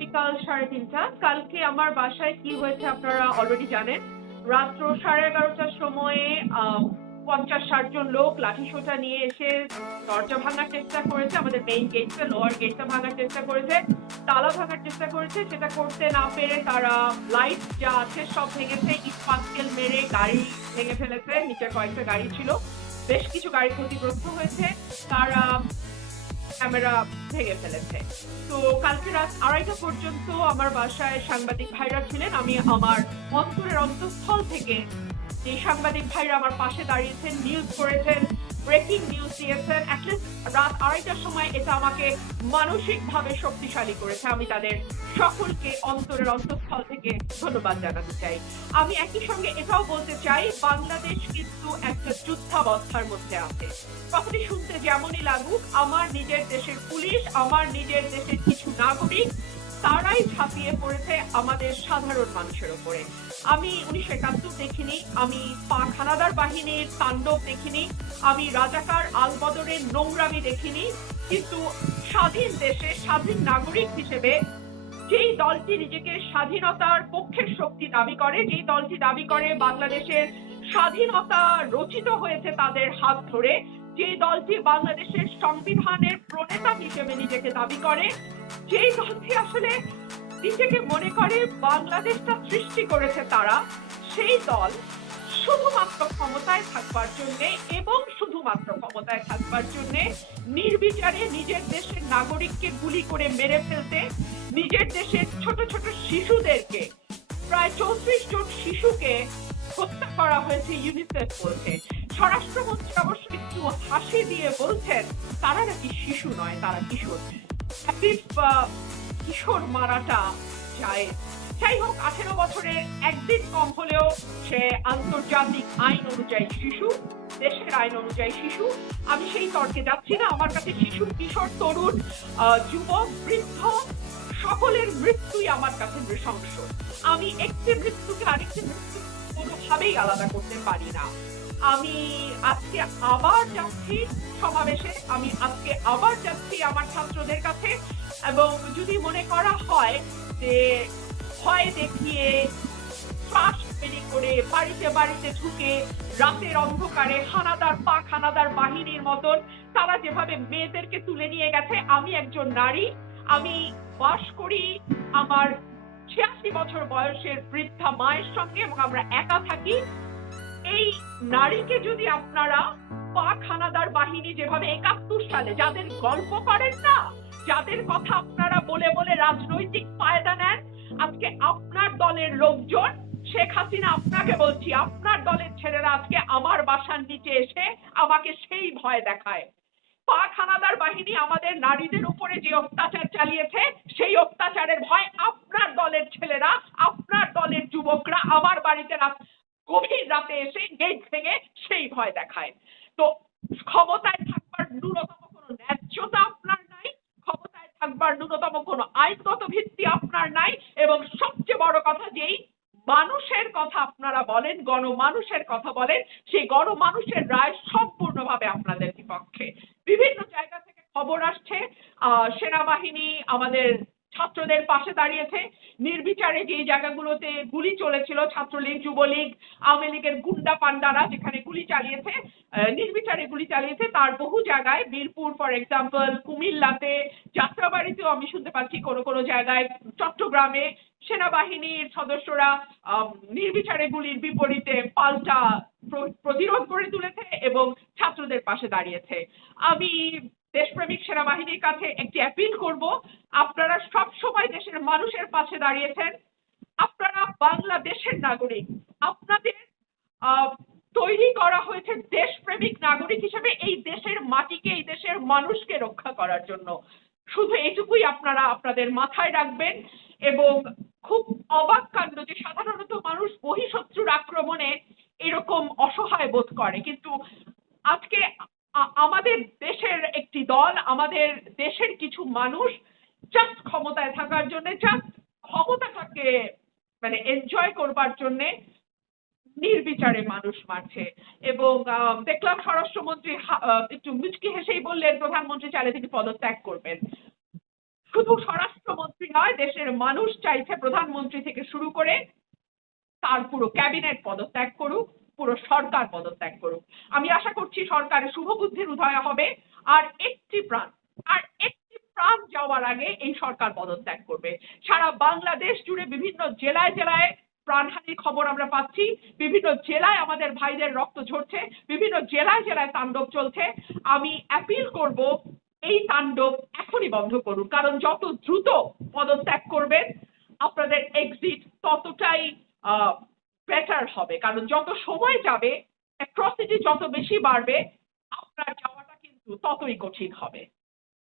বিকাল সাড়ে তিনটা। কালকে আমার বাসায় কি হয়েছে আপনারা অলরেডি জানেন। রাত্র সাড়ে এগারোটার সময়ে পঞ্চাশ ষাট জন লোক লাঠি সোটা নিয়ে এসে দরজা ভাঙার চেষ্টা করেছে। আমাদের মেইন গেটটা লোয়ার গেটটা ভাঙার চেষ্টা করেছে। তালা ভাঙার চেষ্টা করেছে। সেটা করতে না পেরে তারা লাইট যা আছে সব ভেঙেছে। ইট পাটকেল মেরে গাড়ি ভেঙে ফেলেছে। নিচে কয়েকটা গাড়ি ছিল। বেশ কিছু গাড়ি ক্ষতিগ্রস্ত হয়েছে। তারা ক্যামেরা ভেঙে ফেলেছে। তো কালকে রাত আড়াইটা পর্যন্ত আমার বাসায় সাংবাদিক ভাইরা ছিলেন। আমি আমার অন্তরের অন্তঃস্থল থেকে যে সাংবাদিক ভাইরা আমার পাশে দাঁড়িয়েছেন নিউজ করেছেন ব্রেকিং নিউজ দিয়েছেন অ্যাটলিস্ট রাত আড়াইটার সময় এটা আমাকে মানসিকভাবে শক্তিশালী করেছে। আমি তাদের সকলকে অন্তরের অন্তঃস্থল থেকে ধন্যবাদ জানাতে চাই। আমি একই সঙ্গে এটাও বলতে চাই, বাংলাদেশ একটা যুদ্ধাবস্থার মধ্যে আছে। কথাটি শুনতে যেমনই লাগুক, আমার নিজের দেশের পুলিশ, আমার নিজের দেশের কিছু নাগরিক, তারাই ঝাঁপিয়ে পড়েছে আমাদের সাধারণ মানুষের উপরে আমি উনিশশো একাত্তর দেখিনি, আমি পাক হানাদার বাহিনীর তাণ্ডব দেখিনি, আমি রাজাকার আলবদরের নোংরামি দেখিনি, কিন্তু স্বাধীন দেশে স্বাধীন নাগরিক হিসেবে যেই দলটি নিজেকে স্বাধীনতার পক্ষের শক্তি দাবি করে, যেই দলটি দাবি করে বাংলাদেশের স্বাধীনতা রচিত হয়েছে তাদের হাত ধরে। যে দলটি বাংলাদেশের সংবিধানের প্রণেতা হিসেবে নিজেকে দাবি করে, যেই দলটি আসলে নিজেকে মনে করে বাংলাদেশটা সৃষ্টি করেছে তারা, সেই দল শুধুমাত্র ক্ষমতায় থাকবার জন্য এবং শুধুমাত্র ক্ষমতায় থাকবার জন্য নির্বিচারে নিজের দেশের নাগরিককে গুলি করে মেরে ফেলতে, নিজের দেশের ছোট ছোট শিশুদেরকে, প্রায় চৌত্রিশ জন শিশুকে করা হয়েছে ইউনিসেফ বলছে। স্বরাষ্ট্রমন্ত্রী অবশ্য একটু হাসি দিয়ে বলছেন, তারা নাকি শিশু নয়, তারা কিশোর। কিশোর মারাটা যায়। যাই হোক, আঠেরো বছরের একদিন কম হলেও সে আন্তর্জাতিক আইন অনুযায়ী শিশু, দেশের আইন অনুযায়ী শিশু। আমি সেই তর্কে যাচ্ছি না। আমার কাছে শিশু, কিশোর, তরুণ যুবক, বৃদ্ধ, সকলের মৃত্যুই আমার কাছে নৃশংস। আমি একটি মৃত্যুকে আরেকটি মৃত্যু কোনোভাবেই আলাদা করতে পারি না। আমি আজকে আবার যাচ্ছি সমাবেশে। আমি আজকে আবার যাচ্ছি আমার ছাত্রদের কাছে। এবং যদি মনে করা হয় যে, ভয় দেখিয়ে শ্বাস বেরি করে বাড়িতে বাড়িতে ঢুকে রাতের অন্ধকারে হানাদার পাক, হানাদার বাহিনীর মতন তারা যেভাবে মেয়েদেরকে তুলে নিয়ে গেছে, আমি একজন নারী। আমি বাস করি আমার ছিয়াশি বছর বয়সের বৃদ্ধা মায়ের সঙ্গে এবং আমরা একা থাকি, এই নারীকে যদি আপনারা পাক হানাদার বাহিনী যেভাবে একাত্তর সালে যাদের গল্প করেন না, যাদের কথা আপনারা বলে বলে রাজনৈতিক ফায়দা নেন, আজকে আপনার দলের লোকজন, শেখ হাসিনা আপনাকে বলছি, আপনার দলের ছেলেরা আজকে আমার বাসার নিচে এসে আমাকে সেই ভয় দেখায়। পাক হানাদার বাহিনী আমাদের নারীদের উপরে যে অত্যাচার চালিয়েছে, সেই অত্যাচারের ভয় আপনার দলের ছেলেরা, আপনার দলের যুবকরা, আমার বাড়িতে রাত, গভীর রাতে এসে গেট ভেঙে সেই ভয় দেখায়। তো ক্ষমতায় থাকবার ন্যূনতম কোনো ন্যায্যতা আপনার নাই, ক্ষমতায় থাকবার ন্যূনতম কোনো আইনগত ভিত্তি আপনার নাই, এবং সবচেয়ে বড় কথা যেই, মানুষের কথা আপনারা বলেন, গণমানুষের কথা বলেন, সেই গণমানুষের রায় সম্পূর্ণভাবে আপনাদের বিপক্ষে। বিভিন্ন জায়গা থেকে খবর আসছে সেনাবাহিনী আমাদের ছাত্রদের পাশে দাঁড়িয়েছে। নির্বিচারে যে জায়গাগুলোতে গুলি চলেছিল, ছাত্রলীগ, যুবলীগ, আওয়ামী লীগের গুন্ডা পান্ডারা যেখানে গুলি চালিয়েছে নির্বিচারে গুলি চালিয়েছে, তার বহু জায়গায়, বীরপুর ফর এক্সাম্পল কুমিল্লাতে, যাত্রাবাড়িতেও আমি শুনতে পাচ্ছি কোনো কোনো জায়গায়, চট্টগ্রামে সেনাবাহিনীর সদস্যরা নির্বিচারে গুলির বিপরীতে পাল্টা প্রতিরোধ গড়ে তুলেছে এবং পাশে দাঁড়িয়েছে। আমি দেশপ্রেমিক সেনাবাহিনীর কাছে একটি অ্যাপিল করব, আপনারা সব সময় দেশের মানুষের পাশে দাঁড়িয়েছেন, আপনারা বাংলাদেশের নাগরিক, আপনাদের তৈরি করা হয়েছে দেশপ্রেমিক নাগরিক হিসেবে এই দেশের মাটিকে, এই দেশের মানুষকে রক্ষা করার জন্য। শুধু এইটুকুই আপনারা আপনাদের মাথায় রাখবেন এবং খুব অবাক কাণ্ড যে সাধারণত মানুষ বহিঃশত্রুর আক্রমণে এরকম অসহায় বোধ করে। কিন্তু আজকে আমাদের দেশের একটি দল, আমাদের দেশের কিছু মানুষ জাস্ট ক্ষমতায় থাকার জন্য জাস্ট ক্ষমতাটাকে মানে এনজয় করবার জন্যে নির্বিচারে মানুষ মারছে। এবং দেখলাম স্বরাষ্ট্রমন্ত্রী একটু মুচকি হেসেই বললেন, প্রধানমন্ত্রী চাইলে তিনি পদত্যাগ করবেন। শুধু স্বরাষ্ট্রমন্ত্রী নয়, দেশের মানুষ চাইছে প্রধানমন্ত্রী থেকে শুরু করে তার পুরো ক্যাবিনেট পদত্যাগ করুক। পুরো সরকার পদত্যাগ করুক। আমি আশা করছি সরকারের শুভবুদ্ধির উদয় হবে। আর একটি প্রাণ, আর একটি প্রাণ যাওয়ার আগে এই সরকার পদত্যাগ করবে। সারা বাংলাদেশ জুড়ে বিভিন্ন জেলায় জেলায় প্রাণহানির খবর আমরা পাচ্ছি। বিভিন্ন জেলায় আমাদের ভাইদের রক্ত ঝরছে। বিভিন্ন জেলায় জেলায় তাণ্ডব চলছে। আমি অ্যাপিল করব, এই তাণ্ডব এখনই বন্ধ করুন। কারণ যত দ্রুত পদত্যাগ করবেন, আপনাদের এক্সিট ততটাই বেটার হবে। কারণ যত সময় যাবে অ্যাট্রসিটি যত বেশি বাড়বে, আপনার যাওয়াটা কিন্তু ততই কঠিন হবে।